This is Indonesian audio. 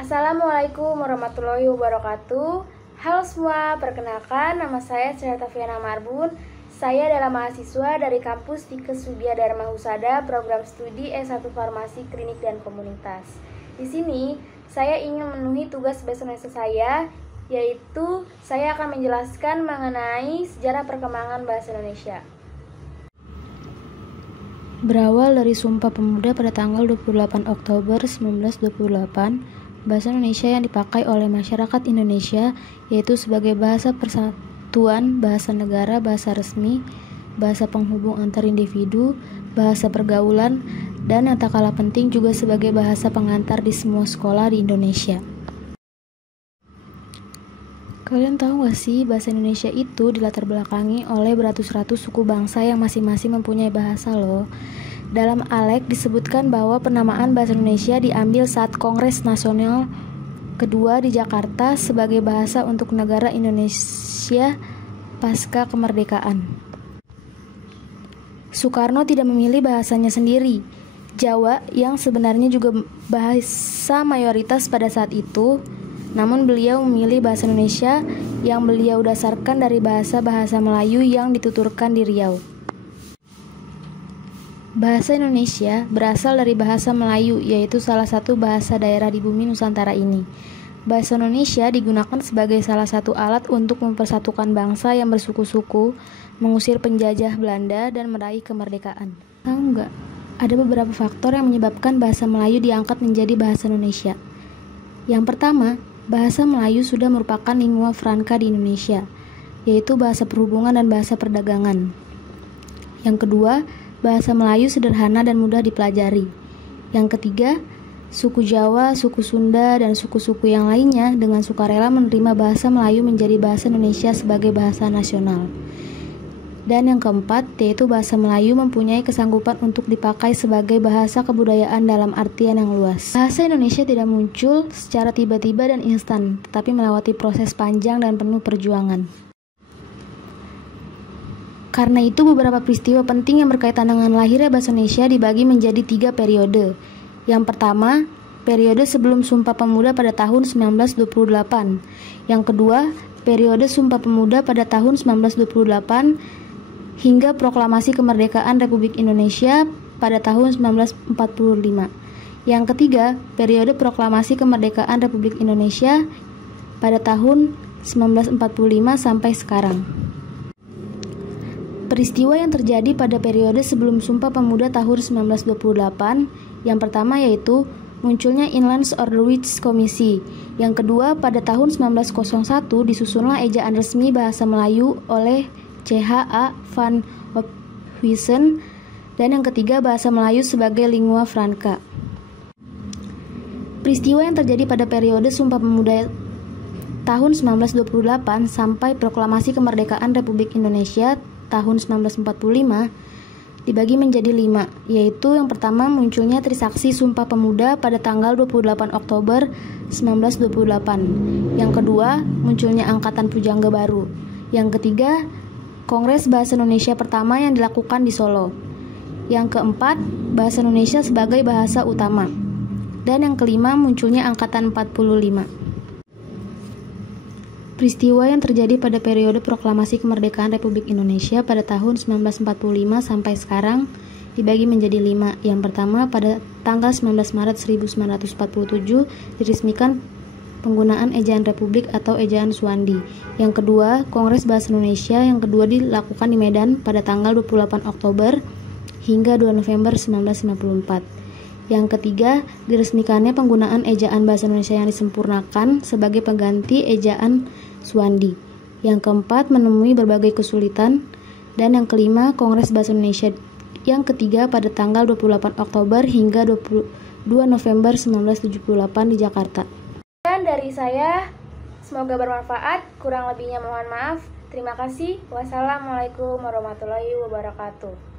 Assalamualaikum warahmatullahi wabarakatuh. Halo semua, perkenalkan nama saya Tafiana Marbun. Saya adalah mahasiswa dari kampus Tikes Widya Dharma Husada, program studi S1 Farmasi Klinik dan Komunitas. Di sini, saya ingin memenuhi tugas semester saya, yaitu saya akan menjelaskan mengenai sejarah perkembangan bahasa Indonesia. Berawal dari Sumpah Pemuda pada tanggal 28 Oktober 1928, bahasa Indonesia yang dipakai oleh masyarakat Indonesia yaitu sebagai bahasa persatuan, bahasa negara, bahasa resmi, bahasa penghubung antar individu, bahasa pergaulan, dan yang tak kalah penting juga sebagai bahasa pengantar di semua sekolah di Indonesia. Kalian tahu gak sih, bahasa Indonesia itu dilatar belakangi oleh beratus-ratus suku bangsa yang masing-masing mempunyai bahasa loh. Dalam ALEK disebutkan bahwa penamaan bahasa Indonesia diambil saat Kongres Nasional kedua di Jakarta sebagai bahasa untuk negara Indonesia pasca kemerdekaan. Soekarno tidak memilih bahasanya sendiri, Jawa yang sebenarnya juga bahasa mayoritas pada saat itu, namun beliau memilih bahasa Indonesia yang beliau dasarkan dari bahasa-bahasa Melayu yang dituturkan di Riau. Bahasa Indonesia berasal dari bahasa Melayu, yaitu salah satu bahasa daerah di bumi Nusantara ini. Bahasa Indonesia digunakan sebagai salah satu alat untuk mempersatukan bangsa yang bersuku-suku, mengusir penjajah Belanda, dan meraih kemerdekaan. Tahu nggak? Ada beberapa faktor yang menyebabkan bahasa Melayu diangkat menjadi bahasa Indonesia. Yang pertama, bahasa Melayu sudah merupakan lingua franca di Indonesia, yaitu bahasa perhubungan dan bahasa perdagangan. Yang kedua, bahasa Melayu sederhana dan mudah dipelajari. Yang ketiga, suku Jawa, suku Sunda, dan suku-suku yang lainnya dengan sukarela menerima bahasa Melayu menjadi bahasa Indonesia sebagai bahasa nasional. Dan yang keempat, yaitu bahasa Melayu mempunyai kesanggupan untuk dipakai sebagai bahasa kebudayaan dalam artian yang luas. Bahasa Indonesia tidak muncul secara tiba-tiba dan instan, tetapi melewati proses panjang dan penuh perjuangan. Karena itu beberapa peristiwa penting yang berkaitan dengan lahirnya bahasa Indonesia dibagi menjadi 3 periode. Yang pertama, periode sebelum Sumpah Pemuda pada tahun 1928. Yang kedua, periode Sumpah Pemuda pada tahun 1928 hingga Proklamasi Kemerdekaan Republik Indonesia pada tahun 1945. Yang ketiga, periode Proklamasi Kemerdekaan Republik Indonesia pada tahun 1945 sampai sekarang. Peristiwa yang terjadi pada periode sebelum Sumpah Pemuda tahun 1928, yang pertama yaitu munculnya Inland Ordnance Commission. Yang kedua, pada tahun 1901 disusunlah ejaan resmi bahasa Melayu oleh C.H.A. van Ophuijsen, dan yang ketiga bahasa Melayu sebagai lingua franca. Peristiwa yang terjadi pada periode Sumpah Pemuda tahun 1928 sampai Proklamasi Kemerdekaan Republik Indonesia tahun 1945 dibagi menjadi 5, yaitu yang pertama munculnya Trisaksi Sumpah Pemuda pada tanggal 28 Oktober 1928. Yang kedua, munculnya Angkatan Pujangga Baru. Yang ketiga, Kongres Bahasa Indonesia pertama yang dilakukan di Solo. Yang keempat, Bahasa Indonesia sebagai bahasa utama. Dan yang kelima, munculnya Angkatan 45. Peristiwa yang terjadi pada periode Proklamasi Kemerdekaan Republik Indonesia pada tahun 1945 sampai sekarang dibagi menjadi 5. Yang pertama, pada tanggal 19 Maret 1947 diresmikan penggunaan ejaan Republik atau ejaan Suwandi. Yang kedua, Kongres Bahasa Indonesia yang kedua dilakukan di Medan pada tanggal 28 Oktober hingga 2 November 1954. Yang ketiga, diresmikannya penggunaan ejaan bahasa Indonesia yang disempurnakan sebagai pengganti ejaan Suwandi. Yang keempat, menemui berbagai kesulitan. Dan yang kelima, Kongres Bahasa Indonesia yang ketiga pada tanggal 28 Oktober hingga 22 November 1978 di Jakarta. Dan dari saya, semoga bermanfaat, kurang lebihnya mohon maaf. Terima kasih. Wassalamualaikum warahmatullahi wabarakatuh.